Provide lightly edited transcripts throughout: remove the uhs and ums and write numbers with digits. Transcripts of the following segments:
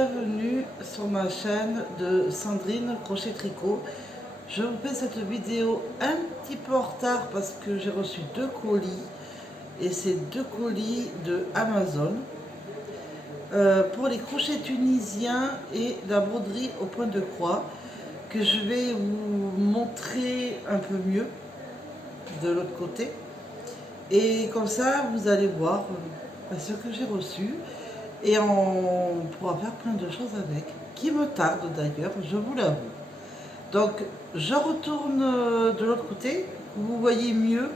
bienvenue sur ma chaîne de Sandrine Crochet Tricot. Je vous fais cette vidéo un petit peu en retard parce que j'ai reçu 2 colis et c'est 2 colis de Amazon pour les crochets tunisiens et la broderie au point de croix que je vais vous montrer un peu mieux de l'autre côté, et comme ça vous allez voir ce que j'ai reçu. Et on pourra faire plein de choses avec, qui me tardent d'ailleurs, je vous l'avoue. Donc, je retourne de l'autre côté, que vous voyez mieux,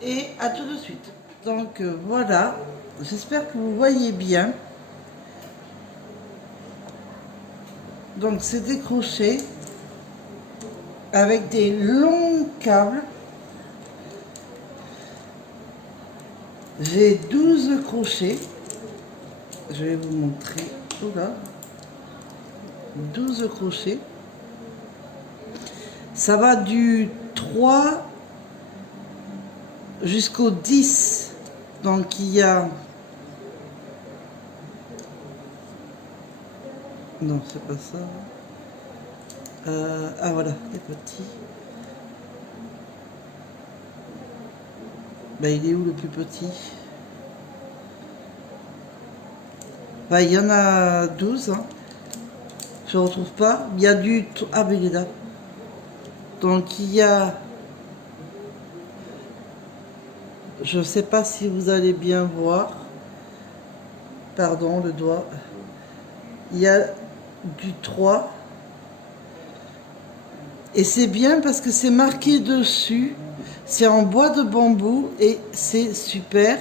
et à tout de suite. Donc, voilà, j'espère que vous voyez bien. Donc, c'est des crochets avec des longs câbles. J'ai 12 crochets. Je vais vous montrer. Oula. 12 crochets. Ça va du 3 jusqu'au 10. Donc il y a... Non, c'est pas ça. Ah voilà, les petits. Ben, il est où le plus petit? Ben, il y en a 12. Hein. Je ne retrouve pas. Il y a du... Ah ben il est là. Donc il y a... Je ne sais pas si vous allez bien voir. Pardon, le doigt. Il y a du 3. Et c'est bien parce que c'est marqué dessus. C'est en bois de bambou et c'est super.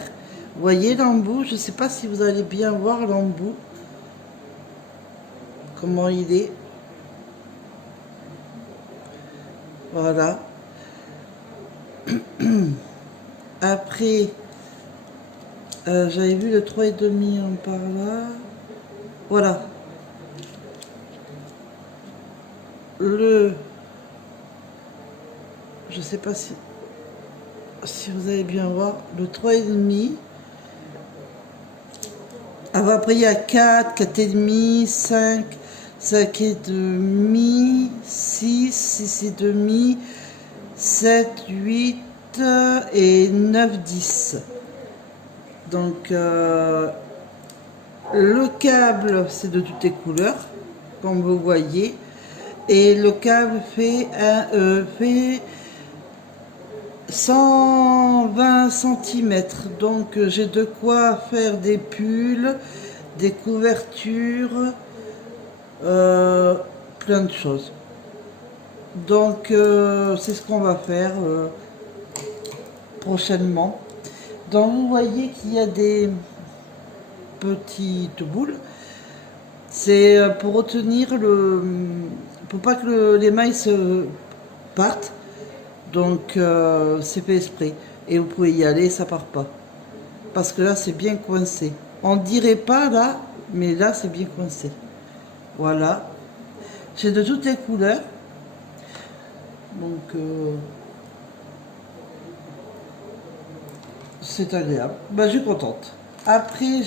Vous voyez l'embout? Je ne sais pas si vous allez bien voir l'embout. Comment il est. Voilà. Après, j'avais vu le 3,5 en par là. Voilà. Je sais pas si vous allez bien voir, le 3,5. Après, il y a 4, 4,5, 5, 5,5, 6, 6,5, 7, 8 et 9, 10. Donc, le câble, c'est de toutes les couleurs, comme vous voyez. Et le câble fait 120 cm. Donc, j'ai de quoi faire des pulls, des couvertures, plein de choses. Donc, c'est ce qu'on va faire prochainement. Donc, vous voyez qu'il y a des petites boules. C'est pour retenir pour pas que les mailles se partent. Donc, c'est fait exprès. Et vous pouvez y aller, ça part pas. Parce que là, c'est bien coincé. On dirait pas là, mais là, c'est bien coincé. Voilà. J'ai de toutes les couleurs. Donc, c'est agréable. Ben, je suis contente. Après,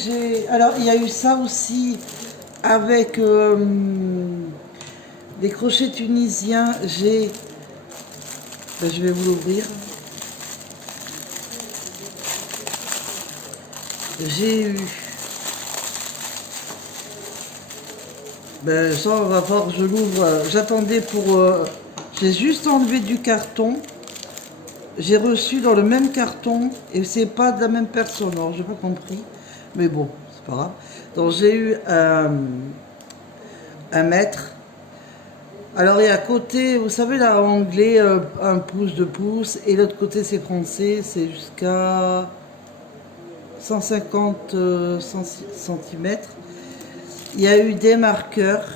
alors, il y a eu ça aussi avec les crochets tunisiens. Ben, je vais vous l'ouvrir. J'ai eu... Ben, ça, on va voir, je l'ouvre. J'attendais pour... j'ai juste enlevé du carton. J'ai reçu dans le même carton et c'est pas de la même personne. Alors, j'ai pas compris. Mais bon, c'est pas grave. Donc, j'ai eu un mètre. Alors, il y a à côté, vous savez, là, en anglais, 1 pouce, 2 pouces. Et l'autre côté, c'est français. C'est jusqu'à 150 cm. Il y a eu des marqueurs,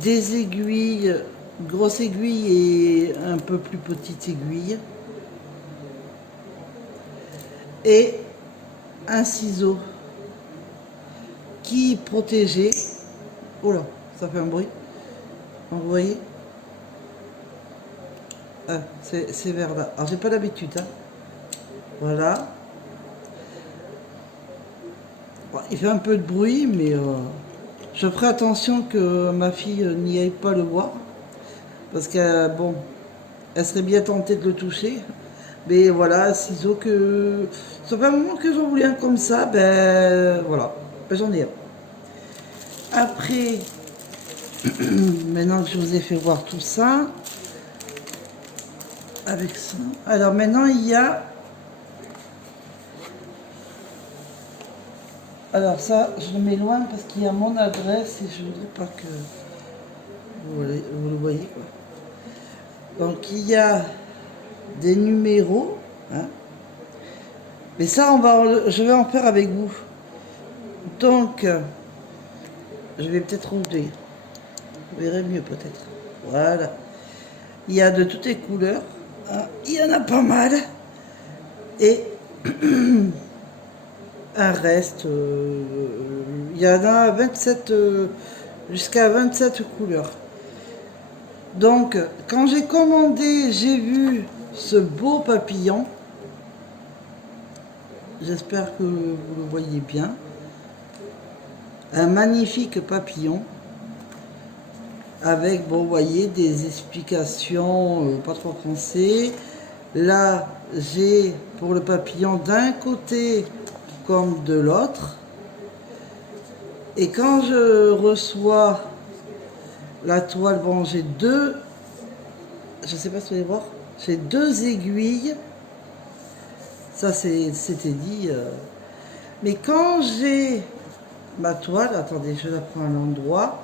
des aiguilles, grosse aiguille et un peu plus petite aiguille, et un ciseau qui protégeait. Oh là, ça fait un bruit. Donc, vous voyez, c'est vers là. Alors j'ai pas l'habitude, hein. Voilà. Bon, il fait un peu de bruit, mais je ferai attention que ma fille n'y aille pas le voir. Parce que, bon, elle serait bien tentée de le toucher. Mais voilà, ciseaux que... Ça fait un moment que j'en voulais un comme ça, ben voilà, ben, j'en ai un. Après, maintenant que je vous ai fait voir tout ça, avec ça. Alors maintenant, il y a... Alors ça, je le mets loin parce qu'il y a mon adresse et je ne voudrais pas que vous le voyez, quoi. Donc il y a des numéros, hein. Mais ça, je vais en faire avec vous. Donc, je vais peut-être ouvrir. Vous verrez mieux peut-être. Voilà. Il y a de toutes les couleurs, hein. Il y en a pas mal. Et un reste, il y en a 27, jusqu'à 27 couleurs. Donc, quand j'ai commandé, j'ai vu ce beau papillon. J'espère que vous le voyez bien. Un magnifique papillon. Avec, bon, vous voyez, des explications pas trop français. Là, j'ai pour le papillon d'un côté comme de l'autre. Et quand je reçois la toile, bon, j'ai deux, je sais pas si vous allez voir, j'ai deux aiguilles. Ça, c'était dit. Mais quand j'ai ma toile, attendez, je la prends à l'endroit,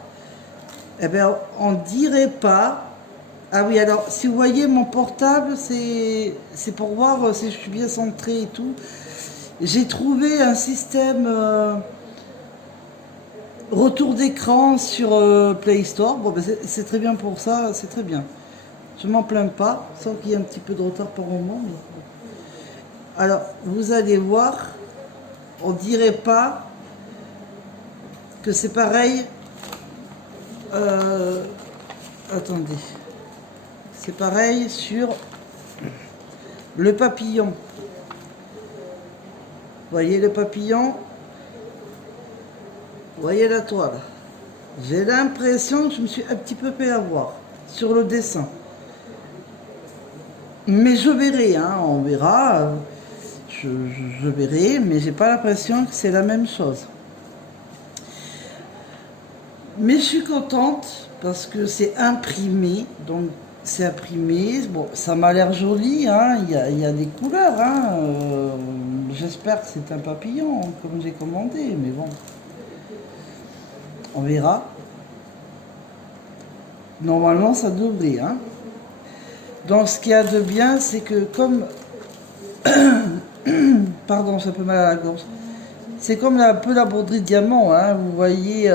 eh bien, on dirait pas. Ah oui, alors, si vous voyez mon portable, c'est pour voir si je suis bien centré et tout. J'ai trouvé un système retour d'écran sur Play Store. Bon, ben c'est très bien pour ça, c'est très bien. Je m'en plains pas, sauf qu'il y a un petit peu de retard par moment. Mais... Alors, vous allez voir, on dirait pas que c'est pareil. Attendez. C'est pareil sur le papillon. Vous voyez le papillon? Vous voyez la toile? J'ai l'impression que je me suis un petit peu fait avoir sur le dessin. Mais je verrai, hein, on verra. Je verrai, mais j'ai pas l'impression que c'est la même chose. Mais je suis contente parce que c'est imprimé, donc c'est imprimé. Bon, ça m'a l'air joli, hein. Il y a des couleurs, hein. J'espère que c'est un papillon, comme j'ai commandé, mais bon, on verra. Normalement, ça devrait, hein. Donc, ce qu'il y a de bien, c'est que comme... Pardon, ça peut mal à la gorge. C'est comme un peu la broderie diamant, hein. Vous voyez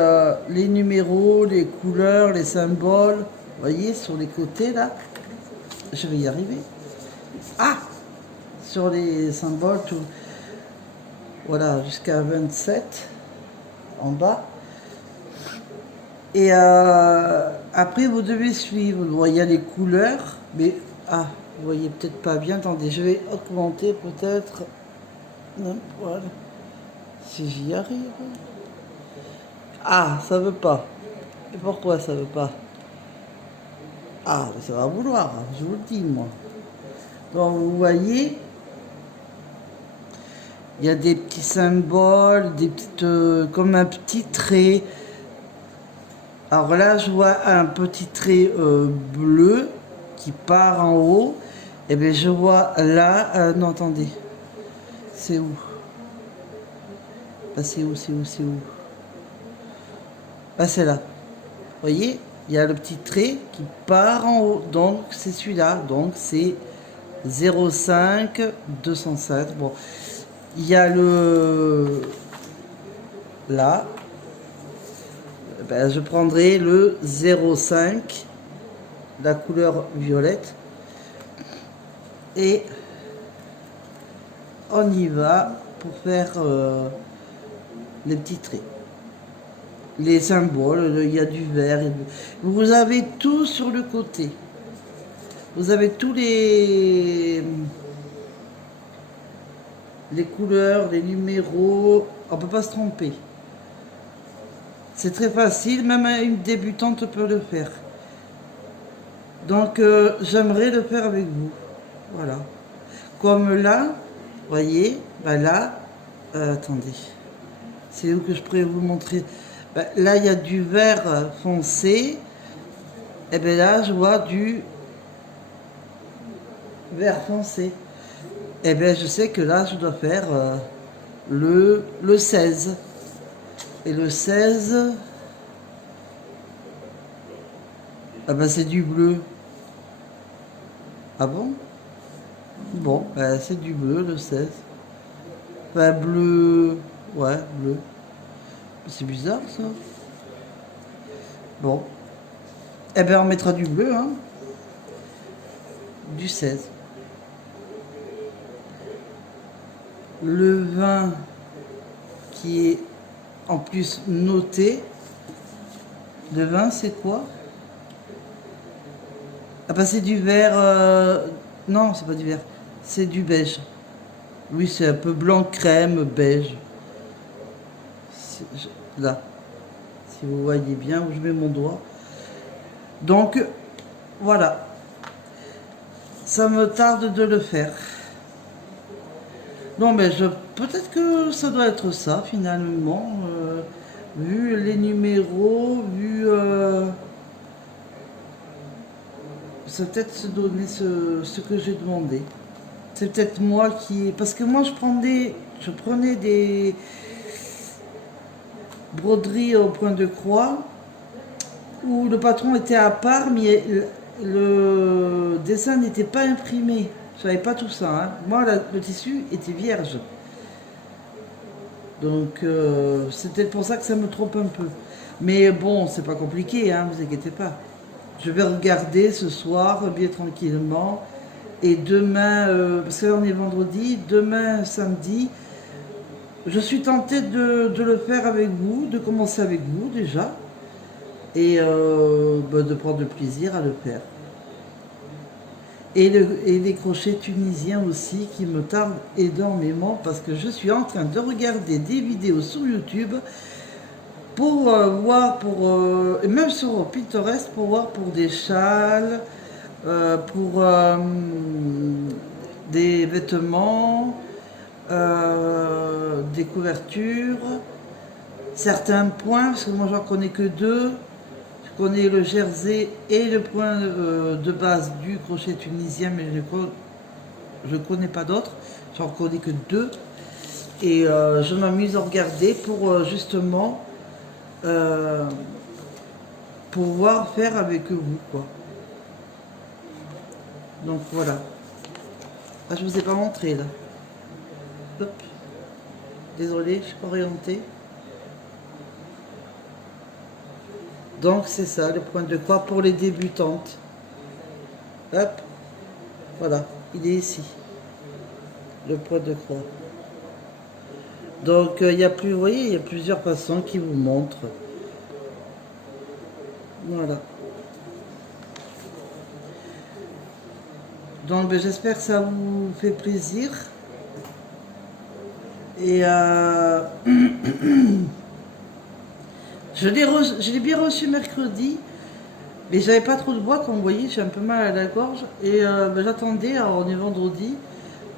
les numéros, les couleurs, les symboles. Vous voyez, sur les côtés, là. Je vais y arriver. Ah! Sur les symboles, tout. Voilà, jusqu'à 27 en bas. Et après, vous devez suivre. Bon, il y a les couleurs, mais... Ah, vous voyez peut-être pas bien. Attendez, je vais augmenter peut-être. Voilà. Si j'y arrive. Ah, ça veut pas. Et pourquoi ça veut pas? Ah, ça va vouloir, je vous le dis, moi. Donc, vous voyez, il y a des petits symboles, des petites, comme un petit trait. Alors là, je vois un petit trait bleu qui part en haut. Et bien, je vois là... non, attendez. C'est où? Ah, c'est où? Ah, c'est là. Vous voyez, il y a le petit trait qui part en haut. Donc, c'est celui-là. Donc, c'est 05 207. Bon, il y a le... Là. Ben, je prendrai le 05, la couleur violette. Et on y va pour faire les petits traits. Les symboles, il y a du vert. Vous avez tout sur le côté. Vous avez tous les les couleurs, les numéros, on peut pas se tromper. C'est très facile, même une débutante peut le faire. Donc j'aimerais le faire avec vous. Voilà. Comme là, voyez, ben là, attendez. C'est où que je pourrais vous montrer. Ben, là, il y a du vert foncé. Et bien là, je vois du vert foncé. Et bien je sais que là, je dois faire le 16. Et le 16, ah ben c'est du bleu. Ah bon? Bon, ben c'est du bleu le 16. Enfin, bleu. Ouais, bleu. C'est bizarre ça. Bon. Eh bien on mettra du bleu, hein. Du 16. Le 20 qui est en plus noté. Le 20 c'est quoi? Ah bah c'est du vert. Non, c'est pas du vert. C'est du beige. Oui, c'est un peu blanc crème, beige. Là. Si vous voyez bien où je mets mon doigt. Donc, voilà. Ça me tarde de le faire. Non, mais peut-être que ça doit être ça, finalement. Vu les numéros, vu... c'est peut-être se donner ce que j'ai demandé. C'est peut-être moi qui... Parce que moi, je prenais des broderies au point de croix où le patron était à part, mais le dessin n'était pas imprimé. Je savais pas tout ça. Hein. Moi, le tissu était vierge. Donc, c'est peut-être pour ça que ça me trompe un peu. Mais bon, c'est pas compliqué, hein, vous inquiétez pas. Je vais regarder ce soir, bien tranquillement. Et demain, parce que là on est vendredi, demain, samedi, je suis tentée de le faire avec vous, de commencer avec vous déjà. Et de prendre du plaisir à le faire. Et les crochets tunisiens aussi qui me tardent énormément parce que je suis en train de regarder des vidéos sur YouTube pour voir, et même sur Pinterest, pour voir pour des châles, pour des vêtements, des couvertures, certains points, parce que moi j'en connais que deux. Je connais le jersey et le point de base du crochet tunisien, mais je ne connais pas d'autres. J'en connais que deux. Et je m'amuse à regarder pour justement pouvoir faire avec vous, quoi. Donc voilà. Ah, je vous ai pas montré là. Hop. Désolée, je suis pas orientée. Donc c'est ça, le point de croix pour les débutantes. Hop, voilà, il est ici, le point de croix. Donc il y a plus, vous voyez, il y a plusieurs façons qui vous montrent. Voilà. Donc ben, j'espère que ça vous fait plaisir. Et je l'ai bien reçu mercredi, mais j'avais pas trop de voix, comme vous voyez, j'ai un peu mal à la gorge. Et ben, j'attendais, alors on est vendredi.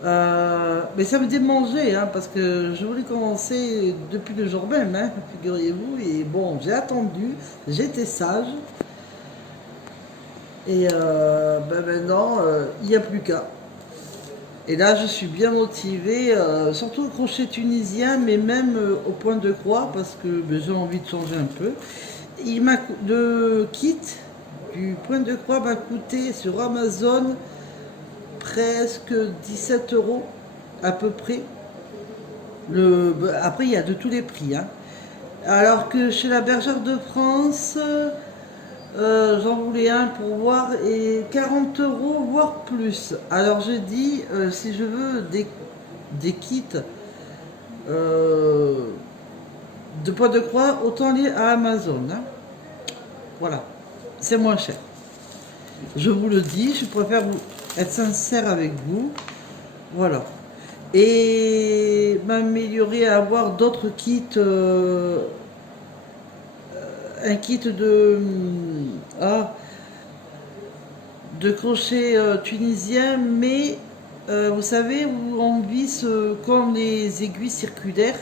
Mais ça me démangeait, hein, parce que je voulais commencer depuis le jour même, hein, figurez-vous. Et bon, j'ai attendu, j'étais sage. Et ben maintenant, il n'y a plus qu'à. Et là, je suis bien motivée, surtout au crochet tunisien, mais même au point de croix, parce que ben, j'ai envie de changer un peu. Le kit du point de croix m'a coûté sur Amazon presque 17 € à peu près. Après, il y a de tous les prix. Hein. Alors que chez la Bergère de France, j'en voulais un pour voir et 40 €, voire plus. Alors j'ai dit, si je veux des kits de poids de croix, autant aller à Amazon. Hein. Voilà, c'est moins cher. Je vous le dis, je préfère être sincère avec vous. Voilà. et m'améliorer à avoir d'autres kits, un kit ah, de crochet tunisien, mais vous savez, où on visse comme les aiguilles circulaires,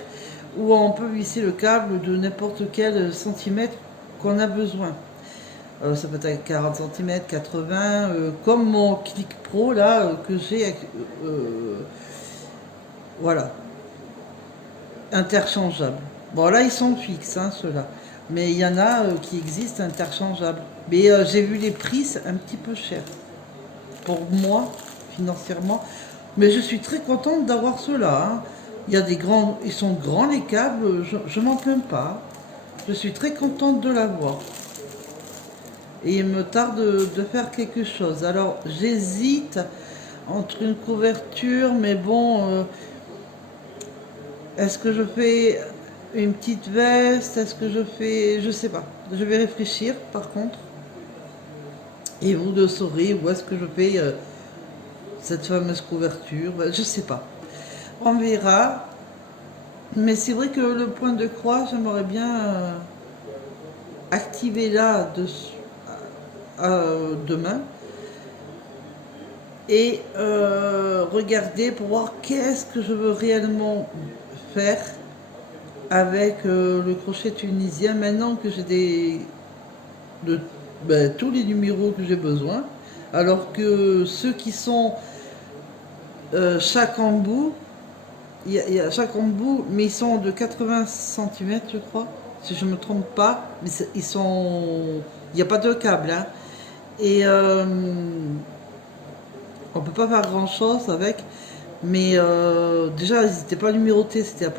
où on peut visser le câble de n'importe quel centimètre qu'on a besoin. Ça peut être 40 cm, 80, comme mon Click Pro là que j'ai, voilà, interchangeable. Bon là ils sont fixes, hein, ceux-là, mais il y en a qui existent interchangeables. Mais j'ai vu les prix, c'est un petit peu cher pour moi financièrement, mais je suis très contente d'avoir ceux-là, hein. Il y a des grands, ils sont grands les câbles, je m'en plains pas. Je suis très contente de l'avoir. Et il me tarde de faire quelque chose. Alors j'hésite entre une couverture, mais bon, est-ce que je fais une petite veste? Est-ce que je fais... Je sais pas. Je vais réfléchir par contre. Et vous le saurez où est-ce que je fais cette fameuse couverture. Ben, je sais pas. On verra. Mais c'est vrai que le point de croix, j'aimerais bien activer là demain. Et regarder pour voir qu'est-ce que je veux réellement faire avec le crochet tunisien maintenant que j'ai tous les numéros que j'ai besoin, alors que ceux qui sont chaque embout, il y a chaque embout, mais ils sont de 80 cm je crois, si je ne me trompe pas, mais ils sont, il n'y a pas de câble, hein. Et on peut pas faire grand chose avec, mais déjà ils n'étaient pas numérotés, c'était un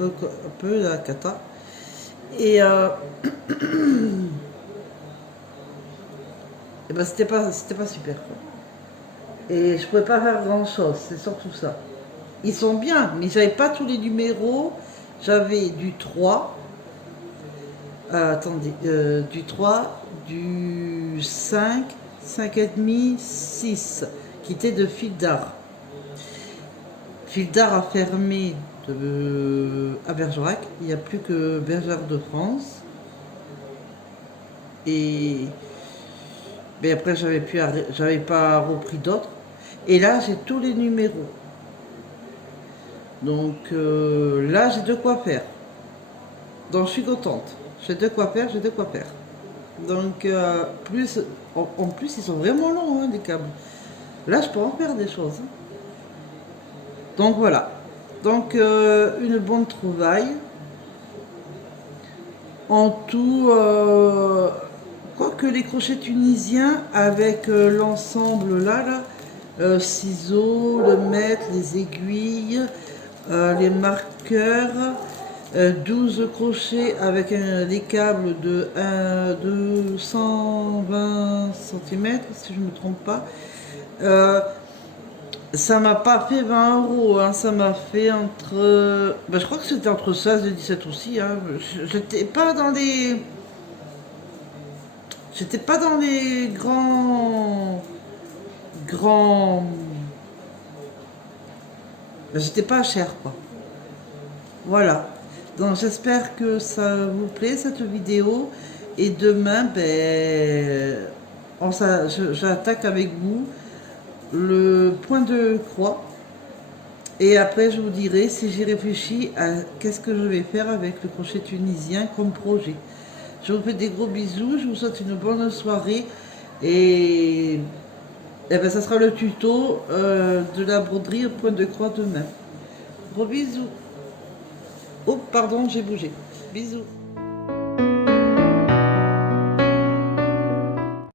peu la cata. Et, et ben c'était pas super quoi. Et je pouvais pas faire grand chose, c'est surtout ça. Ils sont bien, mais j'avais pas tous les numéros. J'avais du 3, attendez, du 3, du 5, 5,5, 6, qui était de fil d'art. Fil d'art a fermé à Bergerac, il n'y a plus que Bergère de France. Et mais après, j'avais pas repris d'autres. Et là, j'ai tous les numéros. Donc là, j'ai de quoi faire. Donc je suis contente. J'ai de quoi faire, j'ai de quoi faire. Donc en plus, ils sont vraiment longs, hein, les câbles. Là, je peux en faire des choses, hein. Donc voilà. Donc une bonne trouvaille. En tout, quoique les crochets tunisiens avec l'ensemble là, ciseaux, le mètre, les aiguilles, les marqueurs, 12 crochets avec les câbles de 220 cm, si je ne me trompe pas. Ça m'a pas fait 20 €, hein, ça m'a fait entre... je crois que c'était entre 16 et 17 aussi. Hein. J'étais pas dans les... J'étais pas dans les grands... J'étais pas cher, quoi. Voilà. Donc j'espère que ça vous plaît, cette vidéo. Et demain, j'attaque avec vous le point de croix. Et après, je vous dirai si j'ai réfléchi à qu'est-ce que je vais faire avec le crochet tunisien comme projet. Je vous fais des gros bisous, je vous souhaite une bonne soirée. Et ça sera le tuto de la broderie au point de croix demain. Gros bisous. Oh, pardon, j'ai bougé. Bisous.